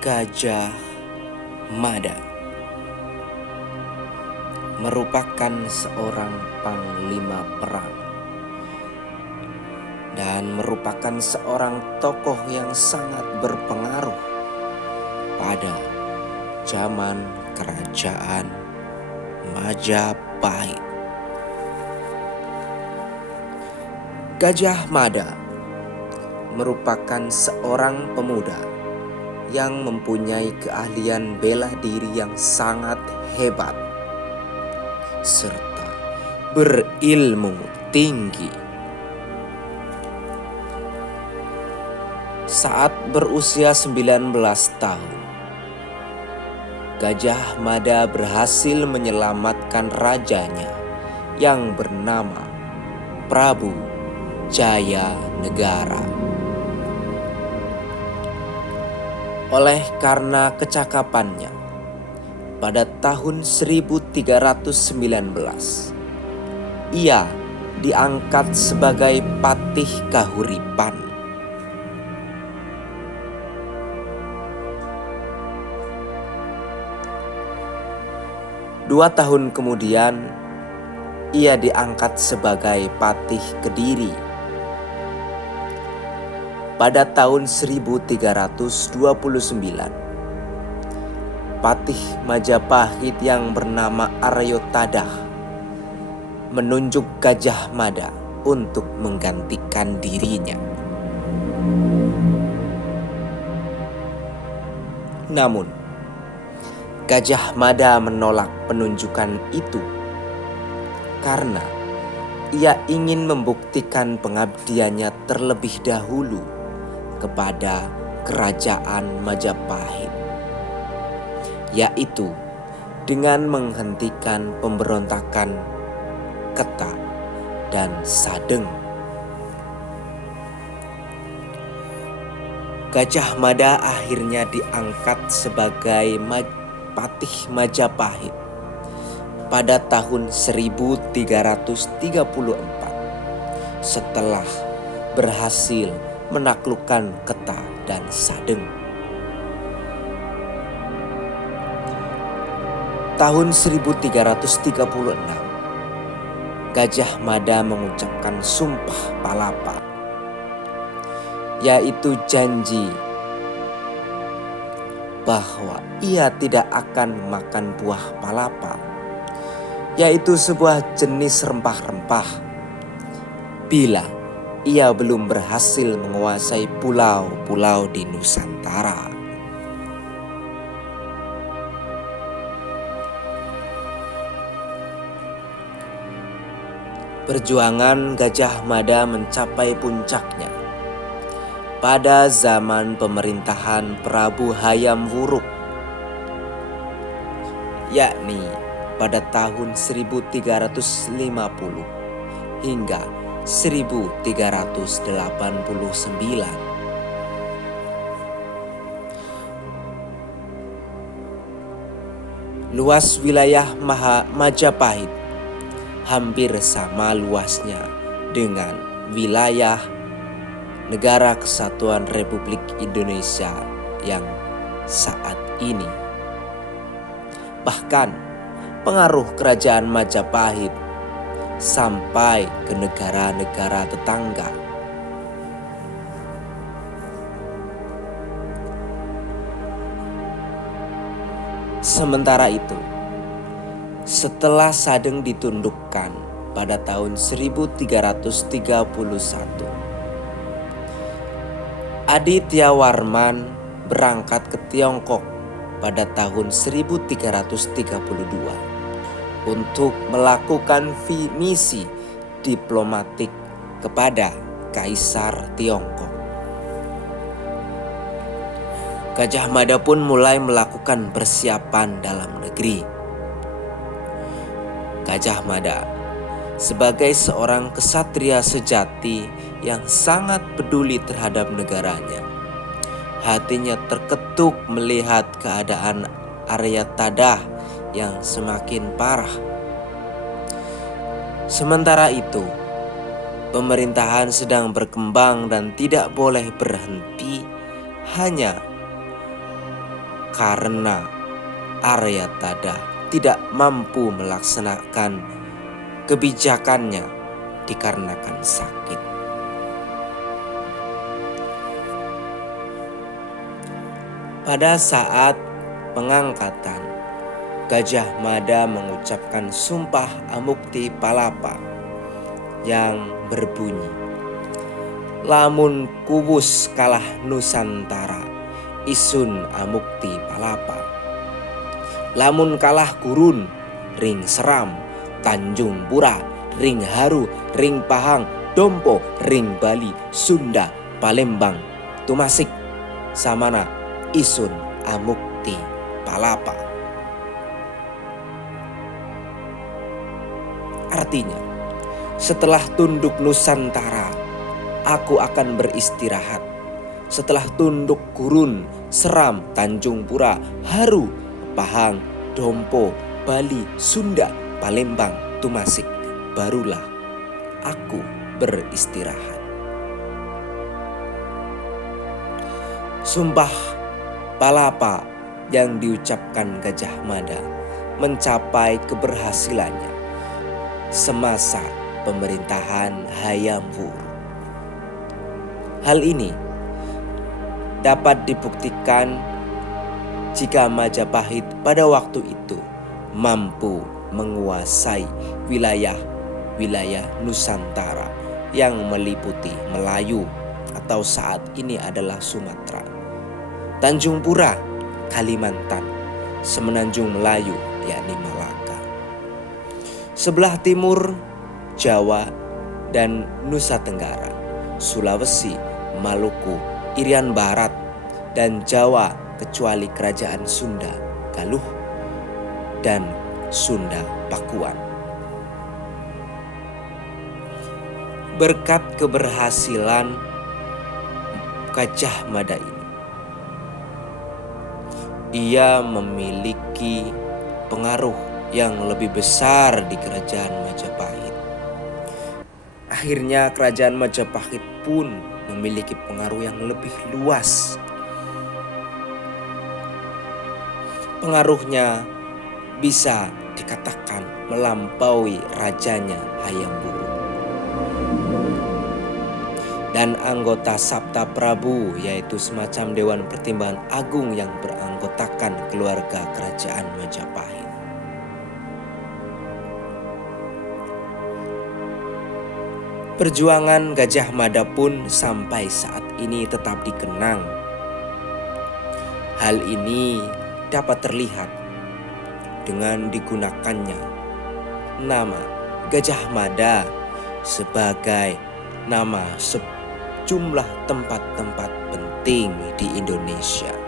Gajah Mada merupakan seorang panglima perang dan merupakan seorang tokoh yang sangat berpengaruh pada zaman kerajaan Majapahit. Gajah Mada merupakan seorang pemuda yang mempunyai keahlian bela diri yang sangat hebat serta berilmu tinggi. Saat berusia 19 tahun, Gajah Mada berhasil menyelamatkan rajanya yang bernama Prabu Jayanegara. Oleh karena kecakapannya, pada tahun 1319, ia diangkat sebagai Patih Kahuripan. Dua tahun kemudian, ia diangkat sebagai Patih Kediri. Pada tahun 1329, Patih Majapahit yang bernama Aryo Tadah menunjuk Gajah Mada untuk menggantikan dirinya. Namun, Gajah Mada menolak penunjukan itu karena ia ingin membuktikan pengabdiannya terlebih dahulu kepada kerajaan Majapahit, yaitu dengan menghentikan pemberontakan Keta dan Sadeng. Gajah Mada akhirnya diangkat sebagai Patih Majapahit pada tahun 1334 setelah berhasil menaklukkan Keta dan Sadeng. Tahun 1336, Gajah Mada mengucapkan Sumpah Palapa, yaitu janji bahwa ia tidak akan makan buah palapa, yaitu sebuah jenis rempah-rempah, bila ia belum berhasil menguasai pulau-pulau di Nusantara. Perjuangan Gajah Mada mencapai puncaknya pada zaman pemerintahan Prabu Hayam Wuruk, yakni pada tahun 1350 hingga 1389. Luas wilayah Majapahit hampir sama luasnya dengan wilayah Negara Kesatuan Republik Indonesia yang saat ini. Bahkan pengaruh kerajaan Majapahit sampai ke negara-negara tetangga. Sementara itu, setelah Sadeng ditundukkan pada tahun 1331, Aditya Warman berangkat ke Tiongkok pada tahun 1332 untuk melakukan misi diplomatik kepada Kaisar Tiongkok. Gajah Mada pun mulai melakukan persiapan dalam negeri. Gajah Mada sebagai seorang kesatria sejati yang sangat peduli terhadap negaranya, hatinya terketuk melihat keadaan Arya Tadah yang semakin parah. Sementara itu, pemerintahan sedang berkembang dan tidak boleh berhenti hanya karena Aryatara tidak mampu melaksanakan kebijakannya dikarenakan sakit. Pada saat pengangkatan, Gajah Mada mengucapkan sumpah Amukti Palapa yang berbunyi, "Lamun Kuwus kalah Nusantara, isun Amukti Palapa. Lamun kalah Gurun, ring Seram, Tanjung Pura, ring Haru, ring Pahang, Dompo, ring Bali, Sunda, Palembang, Tumasik, samana isun Amukti Palapa." Artinya, setelah tunduk Nusantara, aku akan beristirahat. Setelah tunduk Gurun, Seram, Tanjung Pura, Haru, Pahang, Dompo, Bali, Sunda, Palembang, Tumasik, barulah aku beristirahat. Sumpah Palapa yang diucapkan Gajah Mada mencapai keberhasilannya semasa pemerintahan Hayam Wuruk. Hal ini dapat dibuktikan jika Majapahit pada waktu itu mampu menguasai wilayah-wilayah Nusantara yang meliputi Melayu atau saat ini adalah Sumatera, Tanjung Pura, Kalimantan, Semenanjung Melayu yakni Malaka, sebelah timur Jawa dan Nusa Tenggara, Sulawesi, Maluku, Irian Barat, dan Jawa kecuali Kerajaan Sunda Galuh dan Sunda Pakuan. Berkat keberhasilan Gajah Mada ini, ia memiliki pengaruh yang lebih besar di Kerajaan Majapahit. Akhirnya Kerajaan Majapahit pun memiliki pengaruh yang lebih luas. Pengaruhnya bisa dikatakan melampaui rajanya Hayam Wuruk. Dan anggota Sabta Prabu, yaitu semacam Dewan Pertimbangan Agung yang beranggotakan keluarga Kerajaan Majapahit. Perjuangan Gajah Mada pun sampai saat ini tetap dikenang. Hal ini dapat terlihat dengan digunakannya nama Gajah Mada sebagai nama sejumlah tempat-tempat penting di Indonesia.